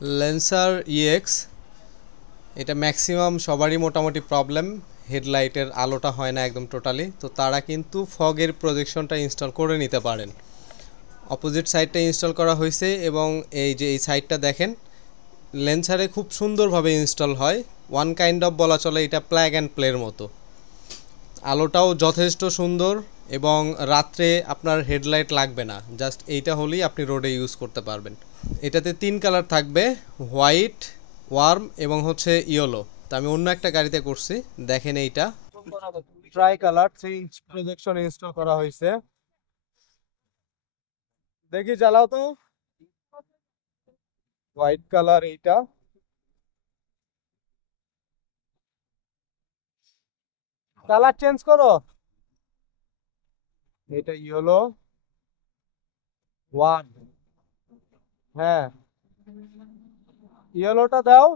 Lancer EX, এটা maximum সবারই মোটামুটি প্রবলেম, হেডলাইটের আলোটা হয় না একদম টোটালি। তো তারা কিন্তু ফগের প্রজেকশনটা ইনস্টল করে নিতে পারেন। অপোজিট সাইডটা ইনস্টল করা হয়েছে এবং এই যে এই সাইডটা দেখেন লেন্সারে খুব সুন্দরভাবে ইনস্টল হয়। ওয়ান কাইন্ড অফ বলা চলে এটা প্ল্যাগ অ্যান্ড প্লের মতো। আলোটাও যথেষ্ট সুন্দর এবং রাত্রে আপনার হেডলাইট লাগবে না, জাস্ট এইটা হলেই আপনি রোডে ইউজ করতে পারবেন। এটাতে 3 কালার থাকবে, হোয়াইট, ওয়ার্ম এবং হচ্ছে ইয়েলো। তো আমি অন্য একটা গাড়িতে করছি, দেখেন এইটা try colour 3 inch projection install করা হয়েছে। দেখি চালাও তো। হোয়াইট কালার এইটা, কালার চেঞ্জ করো। এটা ইয়েলো, ওয়ান, হ্যাঁ ইয়েলোটা দাও।